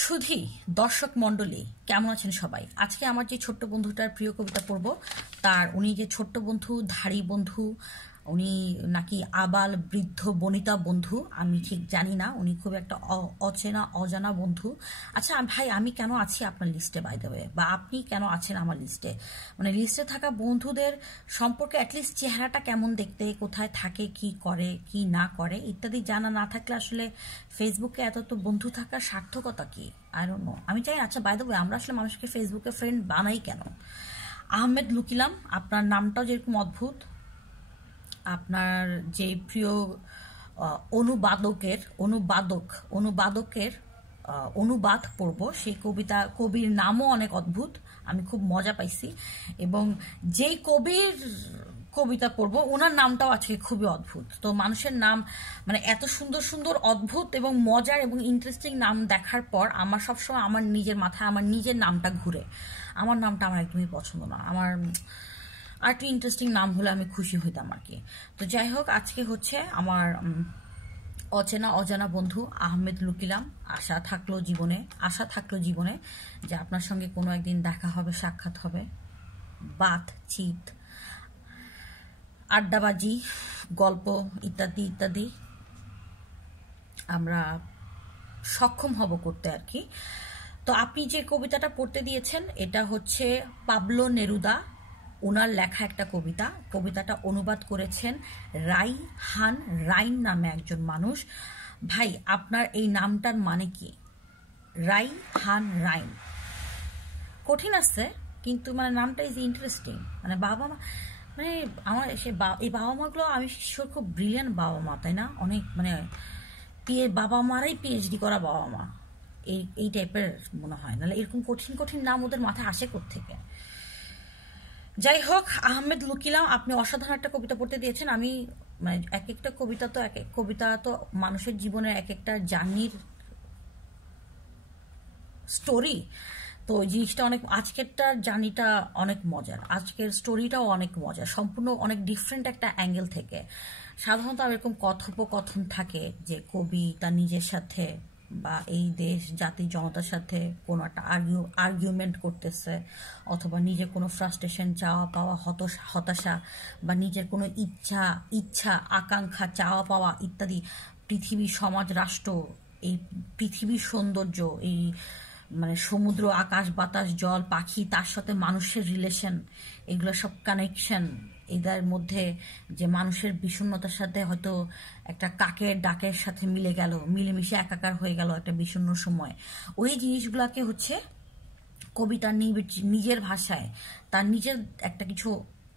সুধী দর্শক মণ্ডলী, কেমন আছেন সবাই? আজকে আমার যে ছোট্ট বন্ধুটার প্রিয় কবিতা পড়ব, উনি যে ছোট্ট বন্ধু, ধাড়ি বন্ধু, উনি নাকি আবাল বৃদ্ধ বনিতা বন্ধু, আমি ঠিক জানি না। উনি খুব একটা অচেনা অজানা বন্ধু। আচ্ছা ভাই, আমি কেন আছি আপনার লিস্টে বাই দ্য ওয়ে, বা আপনি কেন আছেন আমার লিস্টে? মানে লিস্টে থাকা বন্ধুদের সম্পর্কে অ্যাটলিস্ট চেহারাটা কেমন দেখতে, কোথায় থাকে, কি করে কি না করে ইত্যাদি জানা না থাকলে আসলে ফেসবুকে এত তো বন্ধু থাকার সার্থকতা কি? I don't know. আমি চাই, আচ্ছা বাই দ্য ওয়ে, আমরা আসলে মানুষকে ফেসবুকে ফ্রেন্ড বানাই কেন? আহমেদ লুকিলাম, আপনার নামটাও যেরকম অদ্ভুত, আপনার যে প্রিয় অনুবাদকের অনুবাদ পড়ব, সেই কবির নামও অনেক অদ্ভুত, আমি খুব মজা পাইছি। এবং যেই কবির কবিতা পড়ব ওনার নামটাও আজকে খুবই অদ্ভুত। তো মানুষের নাম মানে এত সুন্দর সুন্দর অদ্ভুত এবং মজার এবং ইন্টারেস্টিং নাম দেখার পর আমার সবসময় আমার নিজের মাথায় আমার নিজের নামটা ঘুরে। আমার নামটা আমার একদমই পছন্দ না। আমার আর একটু ইন্টারেস্টিং নাম হলে আমি খুশি হইতাম আর কি। তো যাই হোক, আজকে হচ্ছে আমার অচেনা অজানা বন্ধু আহমেদ লুকিলাম। আশা থাকলো জীবনে যে আপনার সঙ্গে কোনো একদিন দেখা হবে, সাক্ষাৎ হবে, বাতচিত, আড্ডাবাজি, গল্প ইত্যাদি ইত্যাদি আমরা সক্ষম হব করতে আর কি। তো আপনি যে কবিতাটা পড়তে দিয়েছেন এটা হচ্ছে পাবলো নেরুদা, ওনার লেখা একটা কবিতা। কবিতাটা অনুবাদ করেছেন রাইহান রাইন নামে একজন মানুষ। ভাই, আপনার এই নামটার মানে কি? রাইহান রাইন কঠিন আছে, কিন্তু মানে নামটা ইজ ইন্টারেস্টিং। মানে বাবা মা, মানে আমার এই বাবা মাগুলো আমি শিওর খুব ব্রিলিয়ান্ট বাবা মা, তাই না? অনেক মানে বাবা মারাই পিএইচডি করা বাবা মা, এই টাইপের মনে হয়। নাহলে এরকম কঠিন কঠিন নাম ওদের মাথায় আসে কোত্থেকে? যাই হোক, আহমেদ লুকিলাম, আপনি অসাধারণ একটা কবিতা পড়তে দিয়েছেন। আমি মানে এক একটা কবিতা তো মানুষের জীবনে এক একটা জার্নির স্টোরি। তো জিনিসটা অনেক, আজকেরটার জার্নিটা অনেক মজার, আজকের স্টোরিটাও অনেক মজার, সম্পূর্ণ অনেক ডিফারেন্ট একটা অ্যাঙ্গেল থেকে। সাধারণত এরকম কথোপকথন থাকে যে কবি তার নিজের সাথে বা এই দেশ জাতি জনতার সাথে কোনো একটা আর্গুমেন্ট করতেছে, অথবা নিজের কোনো ফ্রাস্ট্রেশন, চাওয়া পাওয়া, হতাশা, বা নিজের কোনো ইচ্ছা আকাঙ্ক্ষা, চাওয়া পাওয়া ইত্যাদি, পৃথিবী, সমাজ, রাষ্ট্র, এই পৃথিবীর সৌন্দর্য, এই মানে সমুদ্র, আকাশ, বাতাস, জল, পাখি, তার সাথে মানুষের রিলেশন, এগুলো সব কানেকশন, এদের মধ্যে যে মানুষের বিষণ্ণতার সাথে হয়তো একটা কাকের ডাকের সাথে মিলেমিশে একাকার হয়ে গেল একটা বিষণ্ণ সময়, ওই জিনিসগুলাকে হচ্ছে কবি তার নিজের ভাষায়, তার নিজের একটা কিছু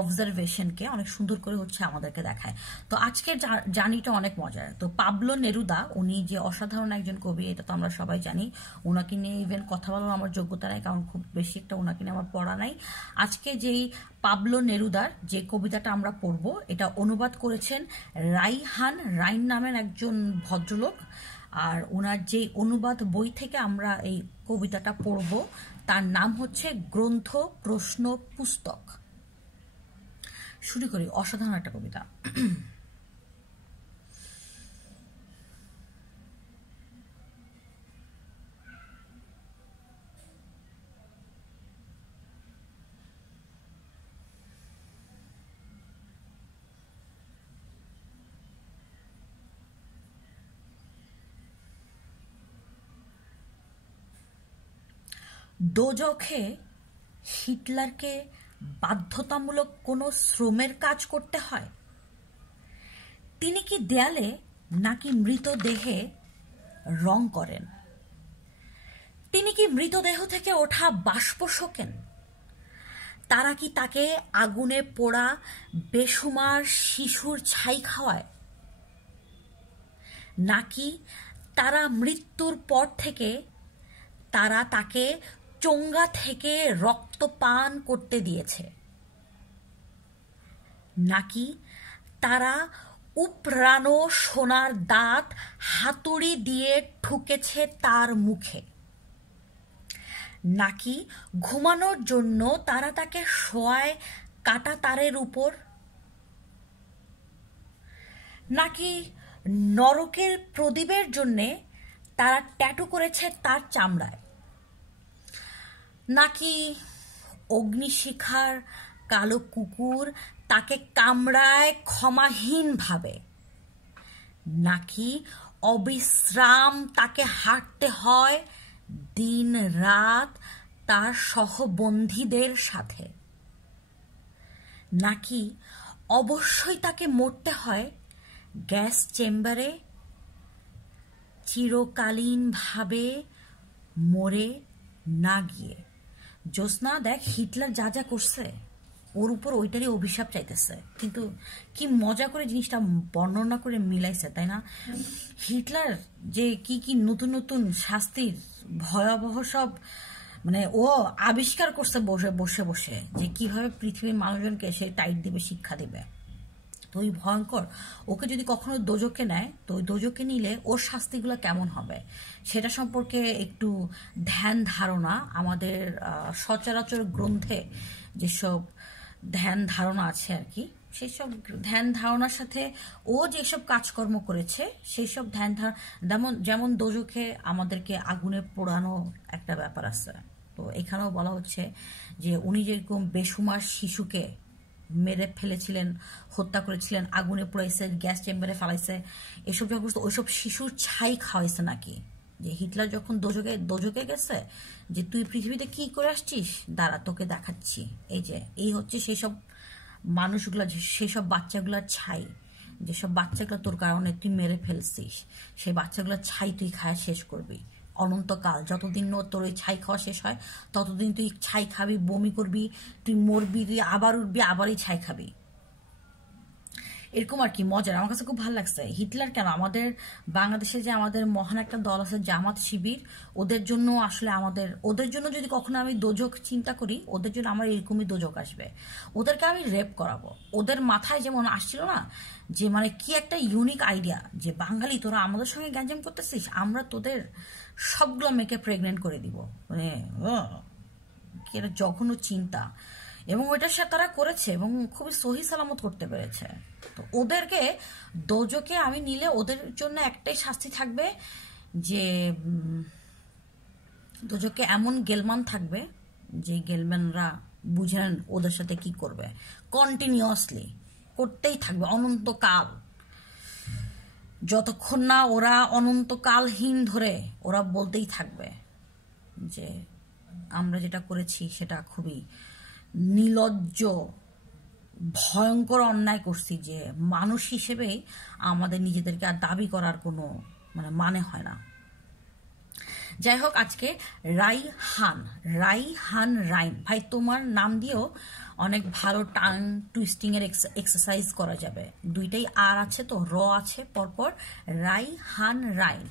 অবজারভেশনকে অনেক সুন্দর করে হচ্ছে আমাদেরকে দেখায়। তো আজকের জার্নিটা অনেক মজার। তো পাবলো নেরুদা, উনি যে অসাধারণ একজন কবি এটা তো আমরা সবাই জানি। ওনাকে নিয়ে ইভেন কথা বলার আমার যোগ্যতা নাই, কারণ খুব বেশি একটা ওনাকে নিয়ে আমার পড়া নাই। আজকে যেই পাবলো নেরুদার যে কবিতাটা আমরা পড়বো, এটা অনুবাদ করেছেন রাইহান রাইন নামের একজন ভদ্রলোক। আর ওনার যে অনুবাদ বই থেকে আমরা এই কবিতাটা পড়ব, তার নাম হচ্ছে গ্রন্থ প্রশ্ন পুস্তক। শুরু করি, অসাধারণ একটা কবিতা। দোজখে হিটলারকে বাধ্যতামূলক কোনো শ্রমের কাজ করতে হয়? তিনি কি দেয়ালে নাকি মৃতদেহে রং করেন? তিনি কি মৃতদেহ থেকে ওঠা বাষ্প শোকেন? তারা কি তাকে আগুনে পোড়া বেসুমার শিশুর ছাই খাওয়ায়? নাকি তারা মৃত্যুর পর থেকে তারা তাকে চোঙ্গা থেকে রক্ত পান করতে দিয়েছে? নাকি তারা উপড়ানো সোনার দাঁত হাতুড়ি দিয়ে ঠুকেছে তার মুখে? নাকি ঘুমানোর জন্য তারা তাকে শোয়ায় কাটা তারের উপর? নাকি নরকের প্রদীপের জন্যে তারা ট্যাটু করেছে তার চামড়ায়, নাকি অগ্নিশিখার কালো কুকুর তাকে কামড়ায় ক্ষমাহীনভাবে, নাকি অবিশ্রাম তাকে হাঁটতে হয় দিন রাত তার সহবন্ধীদের সাথে, নাকি অবশ্যই তাকে মরতে হয় গ্যাস চেম্বারে চিরকালীনভাবে মরে না গিয়ে। জ্যোৎস্না দেখ হিটলার যা যা করছে ওর উপর ওইটারই অভিশাপ চাইতেছে, কিন্তু কি মজা করে জিনিসটা বর্ণনা করে মিলাইছে, তাই না? হিটলার যে কি কি নতুন নতুন শাস্তির ভয়াবহ সব মানে ও আবিষ্কার করছে বসে বসে বসে, যে কিভাবে পৃথিবীর মানুষজনকে সে টাইট দিবে, শিক্ষা দিবে। তো ওই ভয়ঙ্কর, ওকে যদি কখনো দোজকে নেয় তো ওই দোজকে নিলে ওর শাস্তিগুলো কেমন হবে সেটা সম্পর্কে একটু ধ্যান ধারণা আমাদের সচরাচর গ্রন্থে যেসব ধ্যান ধারণা আছে আর কি, সেই সব ধ্যান ধারণার সাথে ও যেসব কাজকর্ম করেছে সেই সব ধ্যান ধারণা, যেমন দোজকে আমাদেরকে আগুনে পোড়ানো একটা ব্যাপার আছে। তো এখানেও বলা হচ্ছে যে উনি যেরকম বেসুমার শিশুকে মেরে ফেলেছিলেন, হত্যা করেছিলেন, আগুনে পোড়াইছে, গ্যাস চেম্বারে ফেলাইছে, এসব যখন ওইসব শিশুর ছাই খাওয়াইছে নাকি। যে হিটলার যখন দোজকে গেছে যে তুই পৃথিবীতে কি করে আসছিস, দাঁড়া তোকে দেখাচ্ছি, এই যে এই হচ্ছে সেই সব মানুষগুলা, সেই সব বাচ্চাগুলার ছাই, যেসব বাচ্চাগুলো তোর কারণে তুই মেরে ফেলছিস, সেই বাচ্চাগুলোর ছাই তুই খাওয়া শেষ করবি অনন্তকাল। যতদিন তোর ওই ছাই খাওয়া শেষ হয় ততদিন তুই ছাই খাবি, বমি করবি, তুই মরবি, তুই আবার উঠবি, আবারই ছাই খাবি। এরকম আর কি মজার, আমার কাছে খুব ভালো লাগছে। হিটলার কেন, আমাদের বাংলাদেশে যে আমাদের মহান একটা দল আছে জামাত শিবির, ওদের জন্য আসলে ওদের জন্য যদি কখনো আমি দোজক চিন্তা করি, ওদের জন্য আমার এরকমই দোজক আসবে। ওদেরকে আমি রেপ করাবো। ওদের মাথায় যেমন আসছিল না যে মানে কি একটা ইউনিক আইডিয়া, যে বাঙালি তোরা আমাদের সঙ্গে গ্যাঞ্জাম করতেছিস, আমরা তোদের সবগুলো মেয়েকে প্রেগনেন্ট করে দিব, মানে কি একটা জঘন্য চিন্তা। এবং ওইটার সাথে তারা করেছে এবং খুবই সহি সালামত করতে পেরেছে। তো ওদেরকে দোজকে আমি নিলে ওদের জন্য একটাই শাস্তি থাকবে, যে দোজকে এমন গেলমান থাকবে যে গেলম্যানরা বুঝেন ওদের সাথে কি করবে, কন্টিনিউয়াসলি করতেই থাকবে অনন্তকাল, যতক্ষণ না ওরা অনন্তকালহীন ধরে ওরা বলতেই থাকবে যে আমরা যেটা করেছি সেটা খুবই নির্লজ্জ, ভয়ঙ্কর অন্যায় করছি, যে মানুষ হিসেবেই আমাদের নিজেদেরকে আর দাবি করার কোনো মানে হয় না। যাই হোক, আজকে রাইহান রাইন, ভাই তোমার নাম দিয়েও অনেক ভালো টাং টুইস্টিং এর এক্সারসাইজ করা যাবে। দুইটাই আর আছে, তো র আছে পরপর। রাইহান রাইন,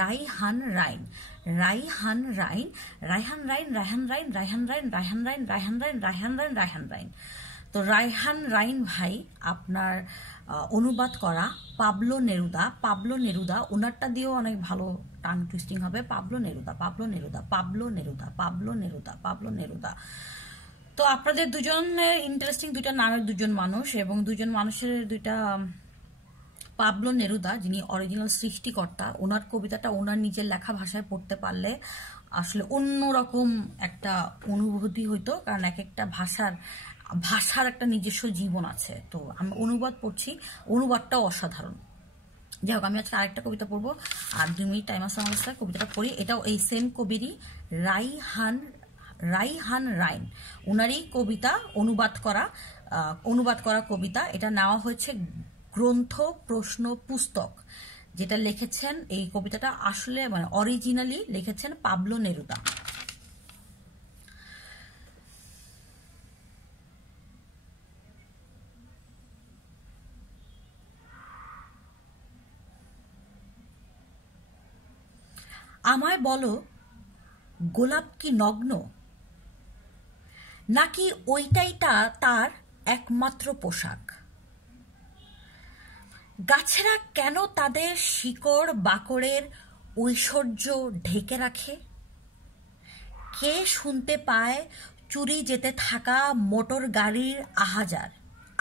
রাইহান রাইন, রাইহান রাইন, রাইহান রাইন, রায়হান রাইন, রায়হান রাইন, রায়হান রাইন, রায়হান রাইন, রায়হান রাইন, রায়হান রাইন। তো রায়হান রাইন ভাই, আপনার অনুবাদ করা পাবলো নেরুদা, ওনারটা দিয়েও অনেক ভালো টাং টুইস্টিং হবে। Pablo Neruda. তো আপনাদের দুজনের ইন্টারেস্টিং দুইটা নামের দুজন মানুষ, এবং দুজন মানুষের দুইটা। পাবলো নেরুদা যিনি অরিজিনাল সৃষ্টিকর্তা, ওনার কবিতাটা ওনার নিজের লেখা ভাষায় পড়তে পারলে আসলে অন্যরকম একটা অনুভূতি হইতো, কারণ এক একটা ভাষার একটা নিজস্ব জীবন আছে। তো আমি অনুবাদ পড়ছি, অনুবাদটাও অসাধারণ। যাই হোক, আমি আজকে আরেকটা কবিতা পড়বো, আর 2 মিনিট টাইম আছে আমার কাছে, কবিতাটা পড়ি। এটাও এই সেম কবিরই, রাইহান রাইন, ওনারই কবিতা, অনুবাদ করা কবিতা। এটা নেওয়া হয়েছে গ্রন্থ প্রশ্ন পুস্তক, যেটা লিখেছেন, এই কবিতাটা আসলে মানে অরিজিনালি লিখেছেন পাবলো নেরুদা। আমায় বলো, গোলাপ কি নগ্ন, নাকি ওইটাই তার একমাত্র পোশাক? গাছেরা কেন তাদের শিকড় বাকড়ের ঐশ্বর্য ঢেকে রাখে? কে শুনতে পায় চুরি যেতে থাকা মোটর গাড়ির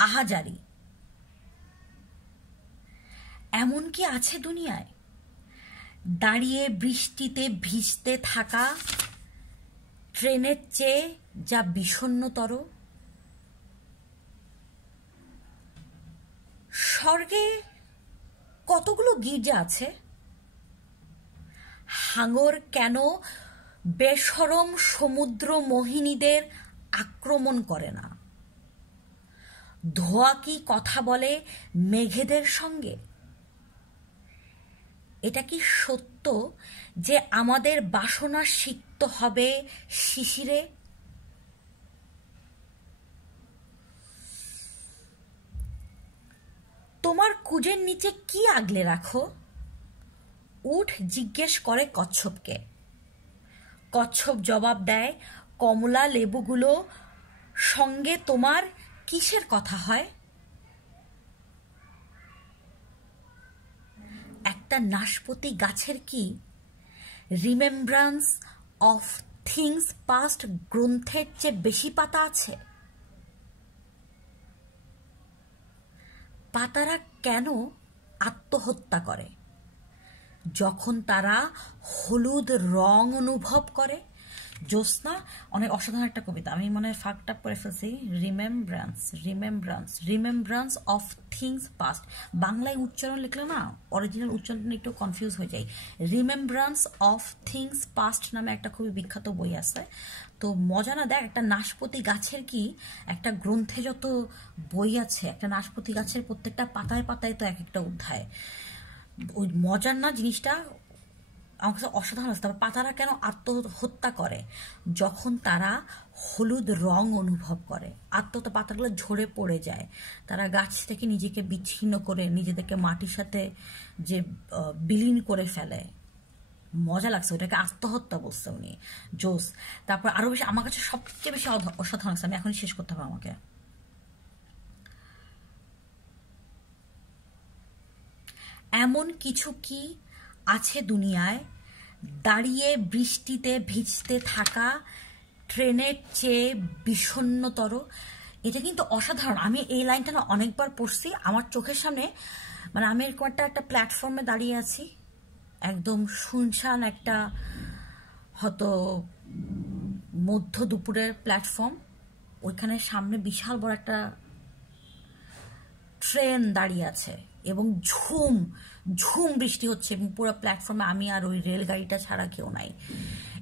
আহাজারি? এমন কি আছে দুনিয়ায় দাঁড়িয়ে বৃষ্টিতে ভিজতে থাকা ট্রেনের চেয়ে যা বিষণ্ণতর। স্বর্গে কতগুলো গির্জা আছে, হাঙর কেন বেশরম সমুদ্র মোহিনীদের আক্রমণ করে না? ধোঁয়া কি কথা বলে মেঘেদের সঙ্গে? এটা কি সত্য যে আমাদের বাসনা সিক্ত হবে শিশিরে? তোমার কুজের নিচে কি আগলে রাখো? উঠ জিজ্ঞেস করে কচ্ছপকে। কচ্ছপ জবাব দেয়, কমলা লেবুগুলো সঙ্গে তোমার কিসের কথা হয়? একটা নাশপাতি গাছের কি রিমেম্ব্রান্স অফ থিংস পাস্ট গ্রন্থের চেয়ে বেশি পাতা আছে? পাতারা কেন আত্মহত্যা করে যখন তারা হলুদ রং অনুভব করে? জ্যোৎস্না অনেক অসাধারণ একটা কবিতা, আমি মনে হয় ফাঁকটা করে ফেলছি। রিমেম্ব্রান্স রিমেম্ব্রান্স রিমেম্ব্রান্স অফ থিংস পাস্ট, বাংলায় উচ্চারণ লিখলে না অরিজিনাল উচ্চারণ একটু কনফিউজ হয়ে যায়। রিমেম্ব্রান্স অফ থিংস পাস্ট নামে একটা খুবই বিখ্যাত বই আছে। তো মজা না, দেখ একটা নাশপাতি গাছের কি একটা গ্রন্থে যত বই আছে, একটা নাশপাতি গাছের প্রত্যেকটা পাতায় পাতায় তো এক একটা অধ্যায়। ওই মজার না জিনিসটা, আমার কাছে অসাধারণ আছে। তারপর পাতারা কেন আত্মহত্যা করে যখন তারা হলুদ রং অনুভব করে? আত্মহত্যা, পাতাগুলো ঝরে পড়ে যায়, তারা গাছ থেকে নিজেকে বিচ্ছিন্ন করে নিজেদেরকে মাটির সাথে যে বিলীন করে ফেলে। মজা লাগছে, ওটাকে আত্মহত্যা বলছে উনি, জোস। তারপর আরো বেশি আমার কাছে সবচেয়ে বেশি অসাধারণ লাগছে, আমি এখন শেষ করতে হবে আমাকে। এমন কিছু কি আছে দুনিয়ায় দাঁড়িয়ে বৃষ্টিতে ভিজতে থাকা ট্রেনের চেয়ে বিষণ্ণতর? এটা কিন্তু অসাধারণ। আমি এই লাইনটা না অনেকবার পড়ছি, আমার চোখের সামনে মানে আমি এরকম একটা প্ল্যাটফর্মে দাঁড়িয়ে আছি, একদম শুনশান একটা হয়তো মধ্য দুপুরের প্ল্যাটফর্ম, ওইখানে সামনে বিশাল বড় একটা ট্রেন দাঁড়িয়ে আছে এবং ঝুম ঝুম বৃষ্টি হচ্ছে এবং পুরো প্ল্যাটফর্মে আমি আর ওই রেলগাড়িটা ছাড়া কেউ নাই।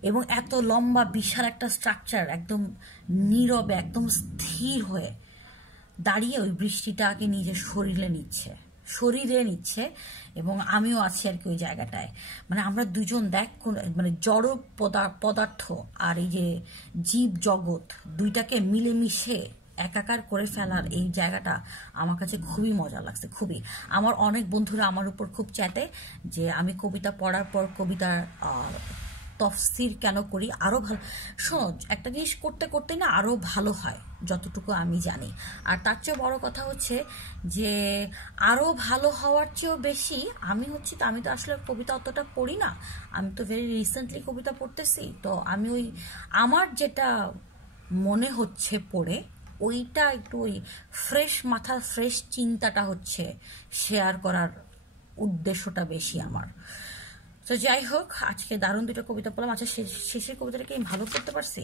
এবং এত লম্বা বিশাল একটা স্ট্রাকচার একদম নীরবে একদম স্থির হয়ে দাঁড়িয়ে ওই বৃষ্টিটাকে নিজের শরীরে নিচ্ছে এবং আমিও আছি আর কি ওই জায়গাটায়। মানে আমরা দুজন দেখ মানে জড় পদার্থ আর এই যে জীব জগৎ দুইটাকে মিলেমিশে একাকার করে ফেলার এই জায়গাটা আমার কাছে খুবই মজা লাগছে, খুবই। আমার অনেক বন্ধুরা আমার উপর খুব চ্যাটে যে আমি কবিতা পড়ার পর কবিতার তফসির কেন করি, আরো ভালো। শোনো, একটা জিনিস করতে করতে না আরো ভালো হয় যতটুকু আমি জানি। আর তার চেয়ে বড় কথা হচ্ছে যে আরো ভালো হওয়ার চেয়েও বেশি আমি তো আসলে কবিতা অতটা পড়ি না, আমি তো ভেরি রিসেন্টলি কবিতা পড়তেছি। তো আমি ওই আমার যেটা মনে হচ্ছে পড়ে ওইটা একটু ওই ফ্রেশ মাথা ফ্রেশ চিন্তাটা হচ্ছে শেয়ার করার উদ্দেশ্যটা বেশি আমার। তো যাই হোক, আজকে দারুণ দুটো কবিতা পড়লাম। আচ্ছা, শেষের কবিতাটাকে আমি ভালো করতে পারছি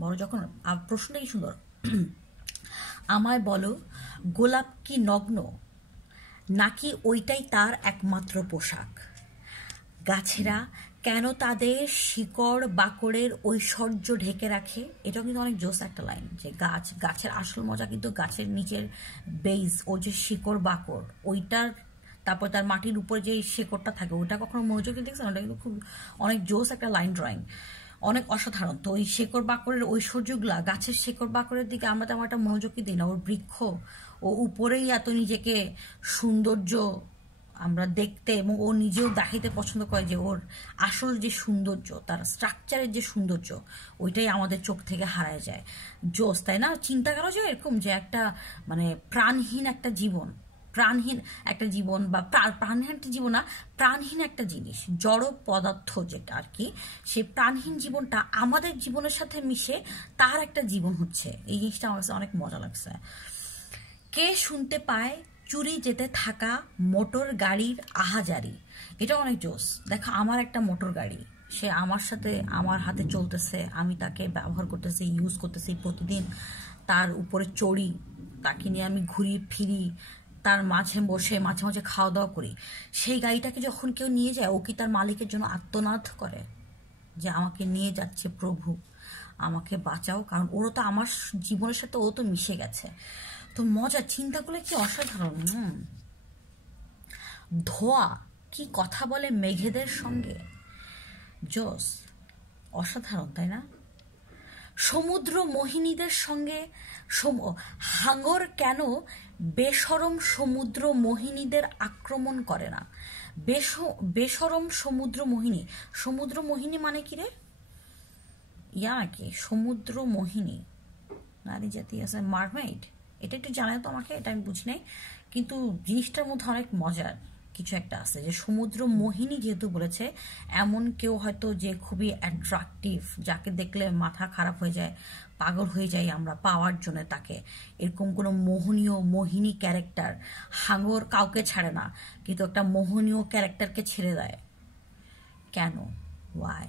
বড় যখন প্রশ্নটা কি সুন্দর। আমায় বলো, গোলাপ কি নগ্ন নাকি ওইটাই তার একমাত্র পোশাক? গাছেরা কেন তাদের শিকড় বাকড়ের ঐশ্বর্য ঢেকে রাখে? এটাও কিন্তু অনেক জোস একটা লাইন, যে গাছের আসল মজা কিন্তু গাছের নিচের বেইজ, ও যে শিকড় বাকড় ওইটার, তারপর তার মাটির উপরে যে শেকড়টা থাকে ওটা কখনো মনোযোগ দিয়ে দেখছেন? ওটা কিন্তু খুব অনেক জোস একটা লাইন ড্রয়িং, অনেক অসাধারণ। তো ওই শেকড় বাকড়ের ঐশ্বর্যগুলা, গাছের শেকড় বাকড়ের দিকে আমরা তেমন একটা মনোযোগই দিই না। ওর বৃক্ষ ও উপরেই এত নিজেকে সৌন্দর্য আমরা দেখতে, এবং ও নিজেও দেখাইতে পছন্দ করে যে ওর আসল যে সৌন্দর্য, তার স্ট্রাকচারের যে সৌন্দর্য, ওইটাই আমাদের চোখ থেকে হারায় যায়। জোস, তাই না? চিন্তা করা যায় এরকম যে একটা মানে প্রাণহীন একটা জীবন বা প্রাণহীন একটা জীবন না, প্রাণহীন একটা জিনিস, জড় পদার্থ যেটা আর কি, সেই প্রাণহীন জীবনটা আমাদের জীবনের সাথে মিশে তার একটা জীবন হচ্ছে। এই জিনিসটা আমার কাছে অনেক মজা লাগছে। কে শুনতে পায় চুরি যেতে থাকা মোটর গাড়ির আহাজারি? এটা অনেক জোস। দেখো আমার একটা মোটর গাড়ি, সে আমার সাথে আমার হাতে চলতেছে, আমি তাকে ব্যবহার করতেছি, ইউজ করতেছি, প্রতিদিন তার উপরে চড়ি, তাকে নিয়ে আমি ঘুরি ফিরি, তার মাঝে বসে মাঝে মাঝে খাওয়া দাওয়া করি। সেই গাড়িটাকে যখন কেউ নিয়ে যায়, ও কি তার মালিকের জন্য আর্তনাদ করে যে আমাকে নিয়ে যাচ্ছে প্রভু, আমাকে বাঁচাও? কারণ ওরও তো আমার জীবনের সাথে ও তো মিশে গেছে। তো মজা, চিন্তা করলে কি অসাধারণ। ধোয়া কি কথা বলে মেঘেদের সঙ্গে, জোস, অসাধারণ তাই না? সমুদ্র মোহিনীদের সঙ্গে হাঙর কেন বেশরম সমুদ্র মোহিনীদের আক্রমণ করে না? বেশরম সমুদ্র মোহিনী, সমুদ্র মোহিনী মানে কি রে? ইয়া নাকি সমুদ্র মোহিনী, নারী জাতি আছে মারমেইড, এটা একটু জানাই তো আমাকে, এটা আমি বুঝি নাই, কিন্তু জিনিসটার মধ্যে অনেক মজার কিছু একটা আছে। যে সমুদ্র মোহিনী যেহেতু বলেছে, এমন কেউ হয়তো যে খুবই অ্যাট্রাকটিভ, যাকে দেখলে মাথা খারাপ হয়ে যায়, পাগল হয়ে যাই আমরা পাওয়ার জন্য তাকে, এরকম কোনো মোহনীয় মোহিনী ক্যারেক্টার। হাঙর কাউকে ছাড়ে না, কিন্তু একটা মোহনীয় ক্যারেক্টারকে ছেড়ে দেয় কেন? ওয়াই?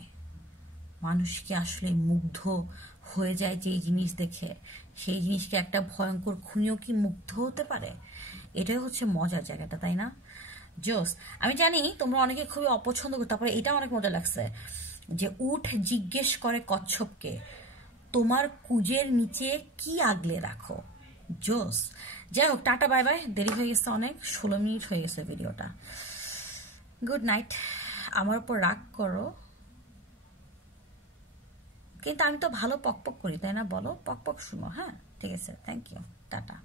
মানুষ কি আসলে মুগ্ধ হয়ে যায় যে জিনিস দেখে? সেই জিনিসকে একটা ভয়ঙ্কর খুনিও কি মুগ্ধ হতে পারে? এটাই হচ্ছে মজার জায়গাটা, তাই না? জোস। আমি জানি তোমরা অনেকে খুবই অপছন্দ করো, তারপরে এটা অনেক মজা লাগছে যে উঠ জিজ্ঞেস করে কচ্ছপকে, তোমার কুজের নিচে কি আগলে রাখো। জোস। যাই হোক, টাটা বাই বাই, দেরি হয়ে গেছে অনেক, 16 মিনিট হয়ে গেছে ভিডিওটা। Good night. আমার উপর রাগ করো, কিন্তু আমি তো ভালো পকপক করি তাই না? বলো, পকপক শুনো। হ্যাঁ ঠিক আছে, থ্যাংক ইউ, টাটা।